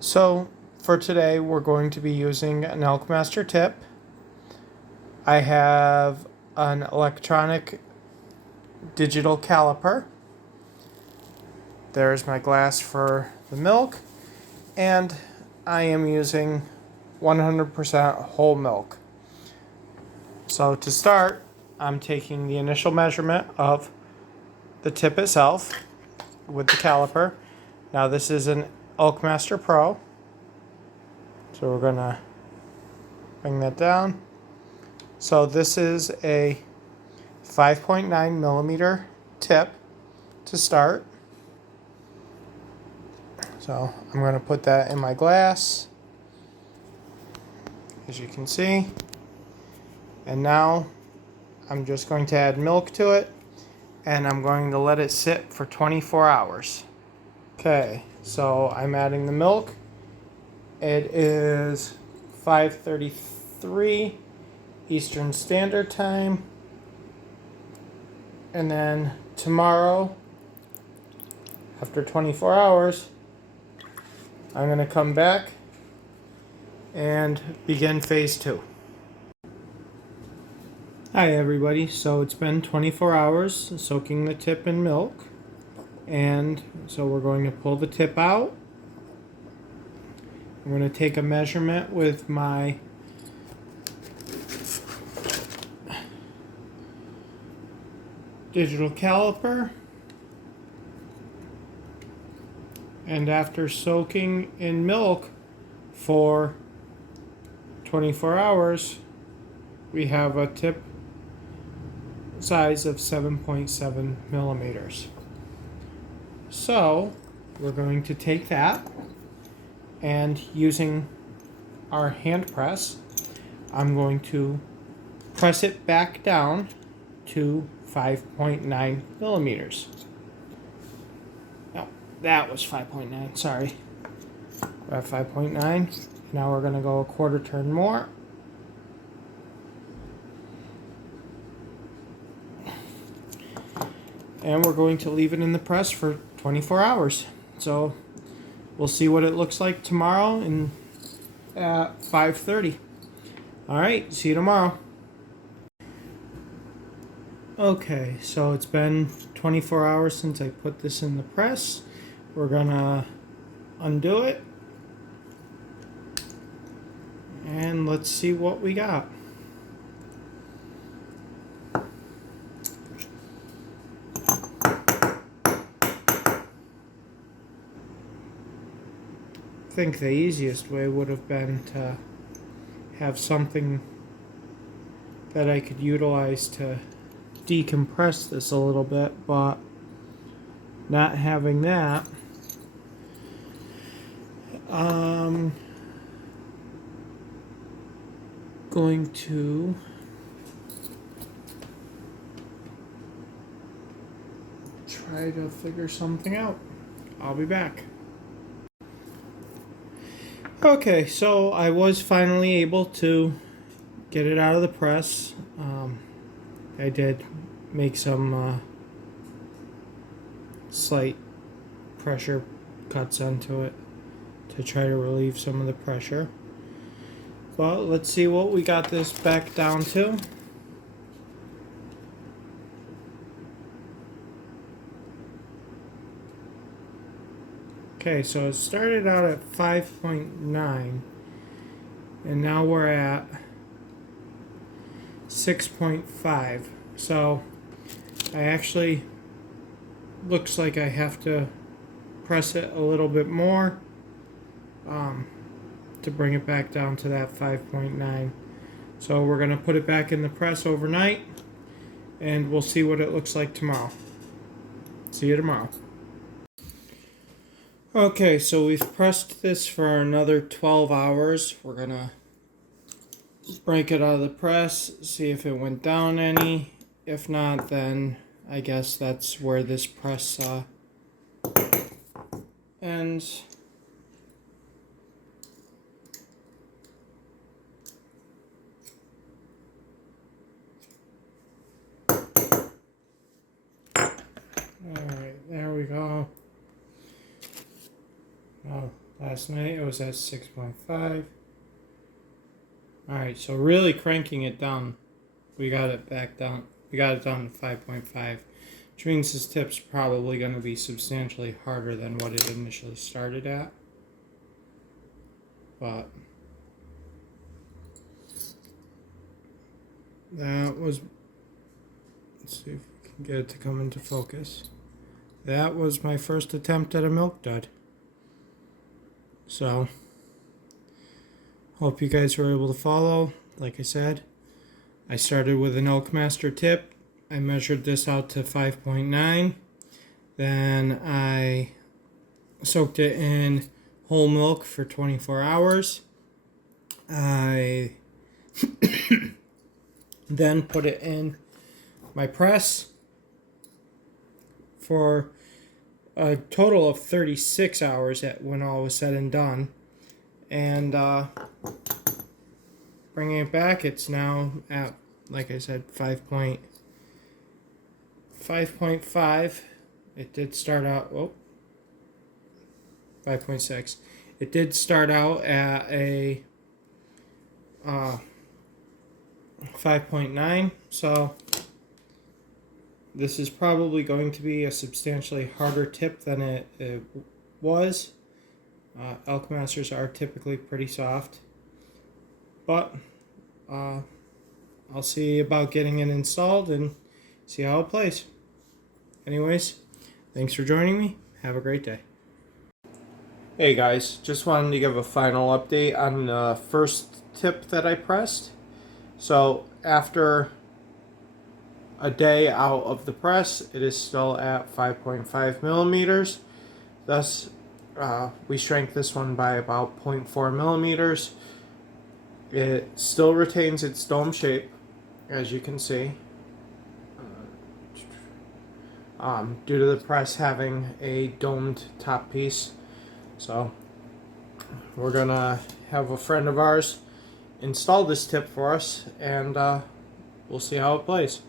So for today, we're going to be using an Elkmaster tip. I have an electronic digital caliper. There's my glass for the milk, and I am using 100% whole milk. So to start, I'm taking the initial measurement of the tip itself with the caliper. Now this is an Elkmaster Pro. So we're gonna bring that down. So this is a 5.9 millimeter tip to start. So I'm gonna put that in my glass, as you can see. And now I'm just going to add milk to it, and I'm going to let it sit for 24 hours. Okay, so I'm adding the milk. It is 5:33 Eastern Standard Time. And then tomorrow, after 24 hours, I'm going to come back and begin phase 2. Hi everybody, so it's been 24 hours soaking the tip in milk. And so we're going to pull the tip out. I'm going to take a measurement with my digital caliper. And after soaking in milk for 24 hours, we have a tip size of 7.7 millimeters. So we're going to take that, and using our hand press, I'm going to press it back down to 5.9 millimeters. No, that was 5.9, sorry. We're at 5.9. Now we're going to go a quarter turn more. And we're going to leave it in the press for 24 hours. So we'll see what it looks like tomorrow at 5:30. All right, see you tomorrow. Okay, so it's been 24 hours since I put this in the press. We're gonna undo it, and let's see what we got. I think the easiest way would have been to have something that I could utilize to decompress this a little bit, but not having that, going to try to figure something out. I'll be back. Okay, so I was finally able to get it out of the press. I did make some slight pressure cuts onto it to try to relieve some of the pressure. But let's see what we got this back down to. Okay, so it started out at 5.9, and now we're at 6.5. So I actually, looks like I have to press it a little bit more to bring it back down to that 5.9. So we're going to put it back in the press overnight, and we'll see what it looks like tomorrow. See you tomorrow. Okay, so we've pressed this for another 12 hours. We're going to break it out of the press, see if it went down any. If not, then I guess that's where this press ends. Alright, there we go. Oh, Last night it was at 6.5. Alright, so really cranking it down, we got it back down. We got it down to 5.5, which means this tip's probably going to be substantially harder than what it initially started at. But that was, let's see if we can get it to come into focus. That was my first attempt at a milk dud. So, hope you guys were able to follow. Like I said, I started with an Oakmaster tip. I measured this out to 5.9. Then I soaked it in whole milk for 24 hours. I then put it in my press for a total of 36 hours when all was said and done. And bringing it back, it's now at, like I said, 5.5. It did start out, 5.6. It did start out at a 5.9, so this is probably going to be a substantially harder tip than it was. Elk Masters are typically pretty soft, but I'll see about getting it installed and see how it plays. Anyways, thanks for joining me. Have a great day. Hey guys, just wanted to give a final update on the first tip that I pressed. So after a day out of the press, it is still at 5.5 millimeters. Thus, we shrank this one by about 0.4 millimeters. It still retains its dome shape, as you can see, due to the press having a domed top piece. So we're gonna have a friend of ours install this tip for us, and we'll see how it plays.